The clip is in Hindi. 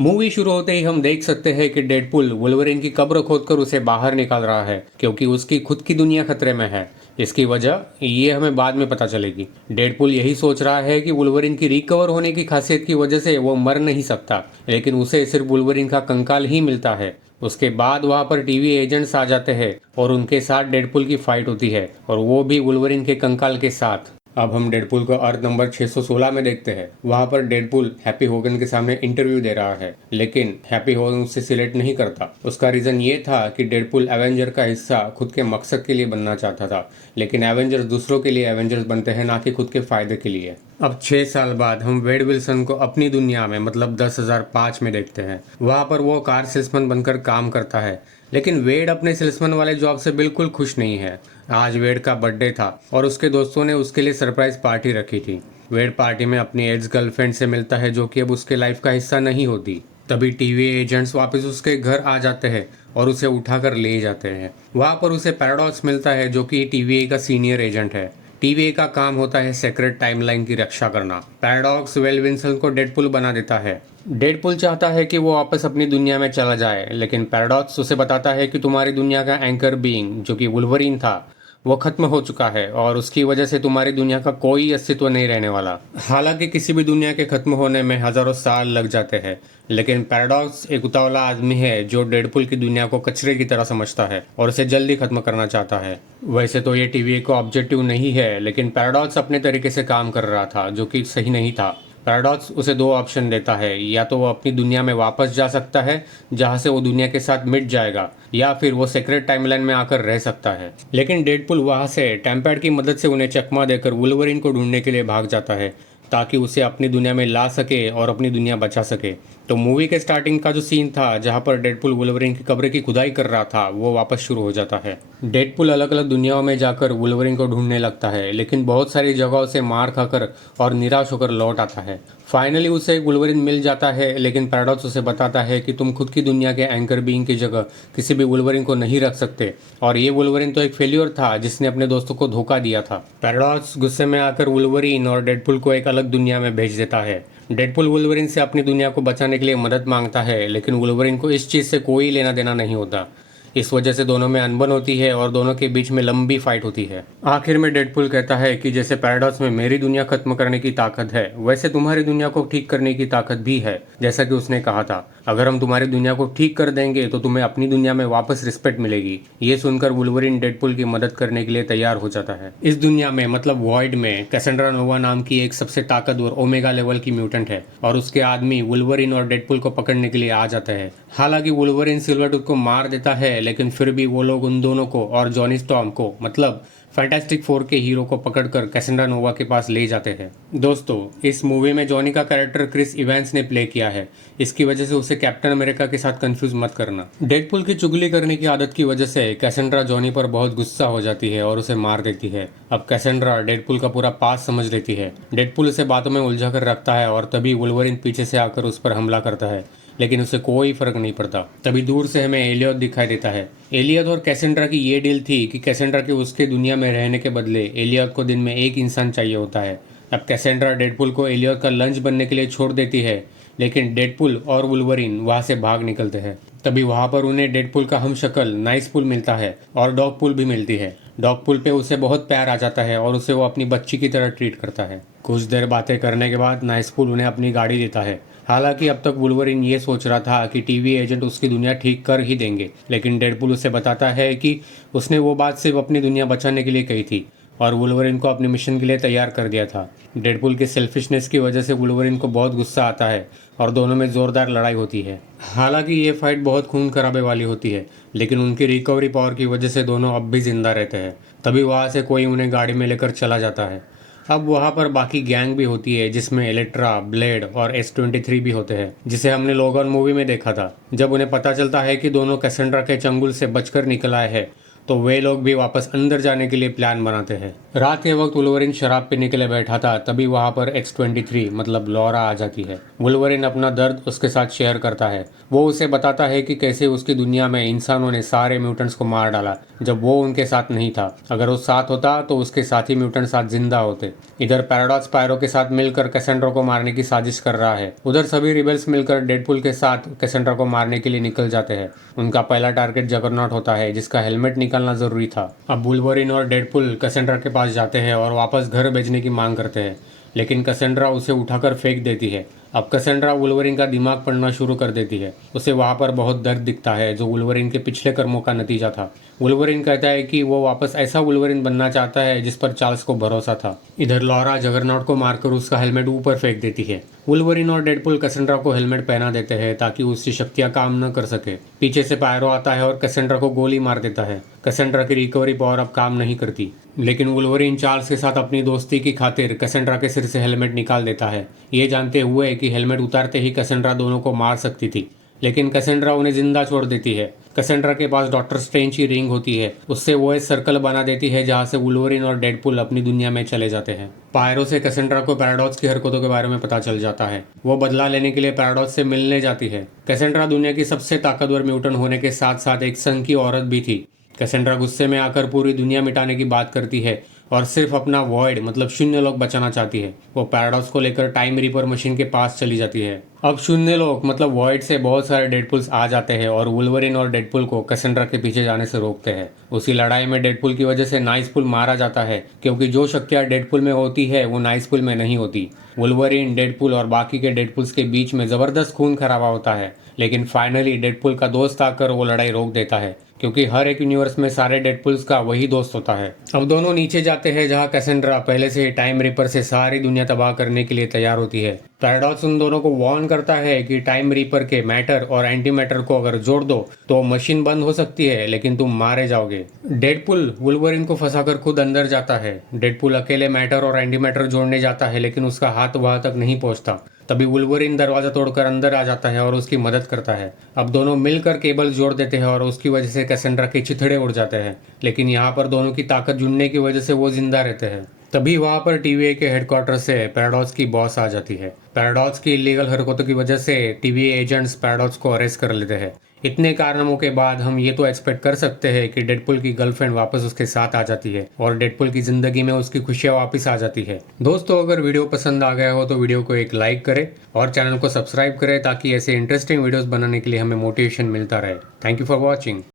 मूवी शुरू होते ही हम देख सकते हैं कि डेडपुल वुल्वरिन की कब्र खोदकर उसे बाहर निकाल रहा है क्योंकि उसकी खुद की दुनिया खतरे में है। इसकी वजह ये हमें बाद में पता चलेगी। डेडपुल यही सोच रहा है कि वुल्वरिन की रिकवर होने की खासियत की वजह से वो मर नहीं सकता, लेकिन उसे सिर्फ वुल्वरिन का कंकाल ही मिलता है। उसके बाद वहां पर टीवी एजेंट्स आ जाते हैं और उनके साथ डेडपुल की फाइट होती है, और वो भी वुल्वरिन के कंकाल के साथ। अब हम डेडपुल को अर्थ नंबर 616 में देखते हैं। वहां पर डेडपुल हैप्पी होगन के सामने इंटरव्यू दे रहा है, लेकिन हैप्पी होगन उससे सिलेक्ट नहीं करता। उसका रीजन ये था कि डेडपुल एवेंजर का हिस्सा खुद के मकसद के लिए बनना चाहता था, लेकिन एवेंजर्स दूसरों के लिए एवेंजर्स बनते हैं, ना कि खुद के फायदे के लिए। अब 6 साल बाद हम वेड विल्सन को अपनी दुनिया में मतलब 10,005 में देखते हैं। वहां पर वो कार सेल्समैन बनकर काम करता है, लेकिन वेड अपने सेल्समैन वाले जॉब से बिल्कुल खुश नहीं है। आज वेड का बर्थडे था और उसके दोस्तों ने उसके लिए सरप्राइज पार्टी रखी थी। वेड पार्टी में अपनी एक्स गर्लफ्रेंड से मिलता है जो कि अब उसके लाइफ का हिस्सा नहीं होती। तभी टीवी एजेंट्स वापस उसके घर आ जाते हैं और उसे उठाकर ले जाते हैं। वहां पर उसे पैराडॉक्स मिलता है जो कि टीवीए का सीनियर एजेंट है। टीवीए का काम होता है सेक्रेट टाइमलाइन की रक्षा करना। पैराडॉक्स वेल विल्सन को डेडपुल बना देता है। डेडपुल चाहता है कि वो वापस अपनी दुनिया में चला जाए, लेकिन पैराडॉक्स उसे बताता है कि तुम्हारी दुनिया का एंकर बीइंग जो कि वुल्वरिन था वो खत्म हो चुका है और उसकी वजह से तुम्हारी दुनिया का कोई अस्तित्व नहीं रहने वाला। हालांकि किसी भी दुनिया के खत्म होने में हजारों साल लग जाते हैं, लेकिन पैराडॉक्स एक उतावला आदमी है जो डेडपुल की दुनिया को कचरे की तरह समझता है और उसे जल्दी खत्म करना चाहता है। वैसे तो ये टीवी का ऑब्जेक्टिव नहीं है, लेकिन पैराडॉक्स अपने तरीके से काम कर रहा था जो कि सही नहीं था। पैराडॉक्स उसे दो ऑप्शन देता है, या तो वो अपनी दुनिया में वापस जा सकता है जहां से वो दुनिया के साथ मिट जाएगा, या फिर वो सेक्रेट टाइमलाइन में आकर रह सकता है। लेकिन डेडपुल वहां से टेम्पैड की मदद से उन्हें चकमा देकर वुल्वरिन को ढूंढने के लिए भाग जाता है ताकि उसे अपनी दुनिया में ला सके और अपनी दुनिया बचा सके। तो मूवी के स्टार्टिंग का जो सीन था जहां पर डेडपुल वुल्वरिन की कब्र की खुदाई कर रहा था वो वापस शुरू हो जाता है। डेडपुल अलग अलग दुनियाओं में जाकर वुल्वरिन को ढूंढने लगता है, लेकिन बहुत सारी जगहों से मार खाकर और निराश होकर लौट आता है। फाइनली उसे वुल्वरिन मिल जाता है, लेकिन पैराडॉक्स उसे बताता है कि तुम खुद की दुनिया के एंकर बीइंग की जगह किसी भी वुल्वरिन को नहीं रख सकते, और ये वुल्वरिन तो एक फेल्योर था जिसने अपने दोस्तों को धोखा दिया था। पैराडॉक्स गुस्से में आकर वुल्वरिन और डेडपुल को एक अलग दुनिया में भेज देता है। डेडपुल वुल्वरिन से अपनी दुनिया को बचाने के लिए मदद मांगता है, लेकिन वुल्वरिन को इस चीज़ से कोई लेना देना नहीं होता। इस वजह से दोनों में अनबन होती है और दोनों के बीच में लंबी फाइट होती है। आखिर में डेडपुल कहता है कि जैसे पैराडॉक्स में मेरी दुनिया खत्म करने की ताकत है, वैसे तुम्हारी दुनिया को ठीक करने की ताकत भी है। जैसा कि उसने कहा था, अगर हम तुम्हारी दुनिया को ठीक कर देंगे तो तुम्हें अपनी दुनिया में वापस रिस्पेक्ट मिलेगी। ये सुनकर वुल्वरिन डेडपुल की मदद करने के लिए तैयार हो जाता है। इस दुनिया में मतलब वॉइड में कैसेंड्रा नोवा नाम की एक सबसे ताकतवर ओमेगा लेवल की म्यूटेंट है, और उसके आदमी वुल्वरिन और डेडपुल को पकड़ने के लिए आ जाते हैं। हालांकि वुल्वरिन सिल्वरटूथ को मार देता है, लेकिन फिर भी वो लोग उन दोनों को और जॉनी स्टॉर्म को मतलब फैंटास्टिक फोर के हीरो को पकड़कर कैसेंड्रा नोवा के पास ले जाते हैं। दोस्तों, इस मूवी में जॉनी का कैरेक्टर क्रिस इवेंस ने प्ले किया है, इसकी वजह से उसे कैप्टन अमेरिका के साथ कंफ्यूज मत करना। डेडपुल की चुगली करने की आदत की वजह से कैसेंड्रा जॉनी पर बहुत गुस्सा हो जाती है और उसे मार देती है। अब कैसेंड्रा डेडपुल का पूरा पास समझ लेती है। डेडपुल उसे बातों में उलझा कर रखता है और तभी वुल्वरिन पीछे से आकर उस पर हमला करता है, लेकिन उसे कोई फर्क नहीं पड़ता। तभी दूर से हमें एलियट दिखाई देता है। एलियट और कैसेंड्रा की ये डील थी कि कैसेंड्रा के उसके दुनिया में रहने के बदले एलियट को दिन में एक इंसान चाहिए होता है। अब कैसेंड्रा डेडपुल को एलियट का लंच बनने के लिए छोड़ देती है, लेकिन डेडपुल और वुल्वरिन वहां से भाग निकलते हैं। तभी वहां पर उन्हें डेडपुल का हमशक्ल नाइसपुल मिलता है और डॉगपुल भी मिलती है। डॉगपुल पे उसे बहुत प्यार आ जाता है और उसे वो अपनी बच्ची की तरह ट्रीट करता है। कुछ देर बातें करने के बाद नाइसपुल उन्हें अपनी गाड़ी देता है। हालांकि अब तक वुल्वरिन ये सोच रहा था कि टीवी एजेंट उसकी दुनिया ठीक कर ही देंगे, लेकिन डेडपुल उसे बताता है कि उसने वो बात सिर्फ अपनी दुनिया बचाने के लिए कही थी और वुल्वरिन को अपने मिशन के लिए तैयार कर दिया था। डेडपुल के सेल्फिशनेस की वजह से वुल्वरिन को बहुत गुस्सा आता है और दोनों में जोरदार लड़ाई होती है। हालांकि ये फाइट बहुत खून खराबे वाली होती है, लेकिन उनकी रिकवरी पावर की वजह से दोनों अब भी जिंदा रहते हैं। तभी वहाँ से कोई उन्हें गाड़ी में लेकर चला जाता है। अब वहाँ पर बाकी गैंग भी होती है जिसमें इलेक्ट्रा, ब्लेड और S-23 भी होते हैं, जिसे हमने लोगन मूवी में देखा था। जब उन्हें पता चलता है कि दोनों कैसेंड्रा के चंगुल से बचकर निकल आए हैं तो वे लोग भी वापस अंदर जाने के लिए प्लान बनाते हैं। रात के वक्त वुल्वरिन शराब पीने के लिए बैठा था, तभी वहाँ पर X-23 मतलब लॉरा आ जाती है। वुल्वरिन अपना दर्द उसके साथ शेयर करता है। वो उसे बताता है कि कैसे उसकी दुनिया में इंसानों ने सारे म्यूटेंट्स को मार डाला जब वो उनके साथ नहीं था। अगर वो साथ होता तो उसके साथी म्यूटेंट्स आज जिंदा होते। इधर पैराडॉक्स पायरो के साथ मिलकर कैसेंड्रा को मारने की साजिश कर रहा है। उधर सभी रिबेल्स मिलकर डेडपुल के साथ कैसेंड्रा को मारने के लिए निकल जाते हैं। उनका पहला टारगेट जगरनॉट होता है, जिसका हेलमेट निकालना जरूरी था। अब वुल्वरिन और डेडपुल कैसेंड्रा के पास जाते हैं और वापस घर भेजने की मांग करते हैं, लेकिन कैसेंड्रा उसे उठाकर फेंक देती है। अब कैसेंड्रा वुल्वरिन का दिमाग पढ़ना शुरू कर देती है। उसे वहाँ पर बहुत दर्द दिखता है, जो वुल्वरिन के पिछले कर्मों का नतीजा था। वुल्वरिन कहता है कि वो वापस ऐसा वुल्वरिन बनना चाहता है जिस पर चार्ल्स को भरोसा था। इधर लॉरा जगरनॉट को मारकर उसका हेलमेट ऊपर फेंक देती है। वुल्वरिन और डेडपुल कैसेंड्रा को हेलमेट पहना देते हैं ताकि उसकी शक्तियां काम न कर सके। पीछे से पायरो आता है और कैसेंड्रा को गोली मार देता है। कैसेंड्रा की रिकवरी पावर अब काम नहीं करती, लेकिन वुल्वरिन चार्ल्स के साथ अपनी दोस्ती की खातिर कैसेंड्रा के सिर से हेलमेट निकाल देता है, ये जानते हुए कि हेलमेट उतारते ही कैसेंड्रा दोनों को मार सकती थी। लेकिन कैसेंड्रा उन्हें जिंदा छोड़ देती है। कैसेंड्रा के पास डॉक्टर स्ट्रेंज की रिंग होती है, उससे वो एक सर्कल बना देती है जहाँ से वुल्वरिन और डेडपुल अपनी दुनिया में चले जाते हैं। पायरो से कैसेंड्रा को पैराडॉक्स की हरकतों के बारे में पता चल जाता है। वो बदला लेने के लिए पैराडॉक्स से मिलने जाती है। कैसेंड्रा दुनिया की सबसे ताकतवर म्यूटेंट होने के साथ साथ एक संघ की औरत भी थी। कैसेंड्रा गुस्से में आकर पूरी दुनिया मिटाने की बात करती है और सिर्फ अपना वॉइड मतलब शून्य लोक बचाना चाहती है। वो पैराडॉक्स को लेकर टाइम रिपर मशीन के पास चली जाती है। अब शून्य लोक मतलब वॉइड से बहुत सारे डेडपुल्स आ जाते हैं और वुल्वरिन और डेडपुल को कैसेंड्रा के पीछे जाने से रोकते हैं। उसी लड़ाई में डेडपुल की वजह से नाइसपुल मारा जाता है, क्योंकि जो शक्तियां डेडपुल में होती है वो नाइसपुल में नहीं होती। वुल्वरिन, डेडपुल और बाकी के डेडपुल्स के बीच में जबरदस्त खून खराबा होता है, लेकिन फाइनली डेडपुल का दोस्त आकर वो लड़ाई रोक देता है, क्योंकि हर एक यूनिवर्स में सारे डेडपुल्स का वही दोस्त होता है। अब दोनों नीचे जाते हैं जहाँ कैसेंड्रा पहले से ही टाइम रिपर से सारी दुनिया तबाह करने के लिए तैयार होती है। पैराडॉक्स उन दोनों को वार्न करता है कि टाइम रिपर के मैटर और एंटी मैटर को अगर जोड़ दो तो मशीन बंद हो सकती है, लेकिन तुम मारे जाओगे। डेडपुल वुल्वरिन को फंसाकर खुद अंदर जाता है। डेडपुल अकेले मैटर और एंटी मैटर जोड़ने जाता है, लेकिन उसका हाथ वहां तक नहीं पहुंचता। तभी वुल्वरिन दरवाजा तोड़कर अंदर आ जाता है और उसकी मदद करता है। अब दोनों मिलकर केबल जोड़ देते हैं और उसकी वजह से कैसेंड्रा के चिथड़े उड़ जाते हैं, लेकिन यहाँ पर दोनों की ताकत जुड़ने की वजह से वो जिंदा रहते हैं। तभी वहाँ पर TVA के हेडक्वार्टर से पैराडॉक्स की बॉस आ जाती है। पैराडॉक्स की इलीगल हरकतों की वजह से TVA एजेंट्स पैराडॉक्स को अरेस्ट कर लेते हैं। इतने कारणों के बाद हम ये तो एक्सपेक्ट कर सकते हैं कि डेडपुल की गर्लफ्रेंड वापस उसके साथ आ जाती है और डेडपुल की जिंदगी में उसकी खुशियां वापस आ जाती है। दोस्तों, अगर वीडियो पसंद आ गया हो तो वीडियो को एक लाइक करें और चैनल को सब्सक्राइब करें ताकि ऐसे इंटरेस्टिंग वीडियोस बनाने के लिए हमें मोटिवेशन मिलता रहे। Thank you for watching.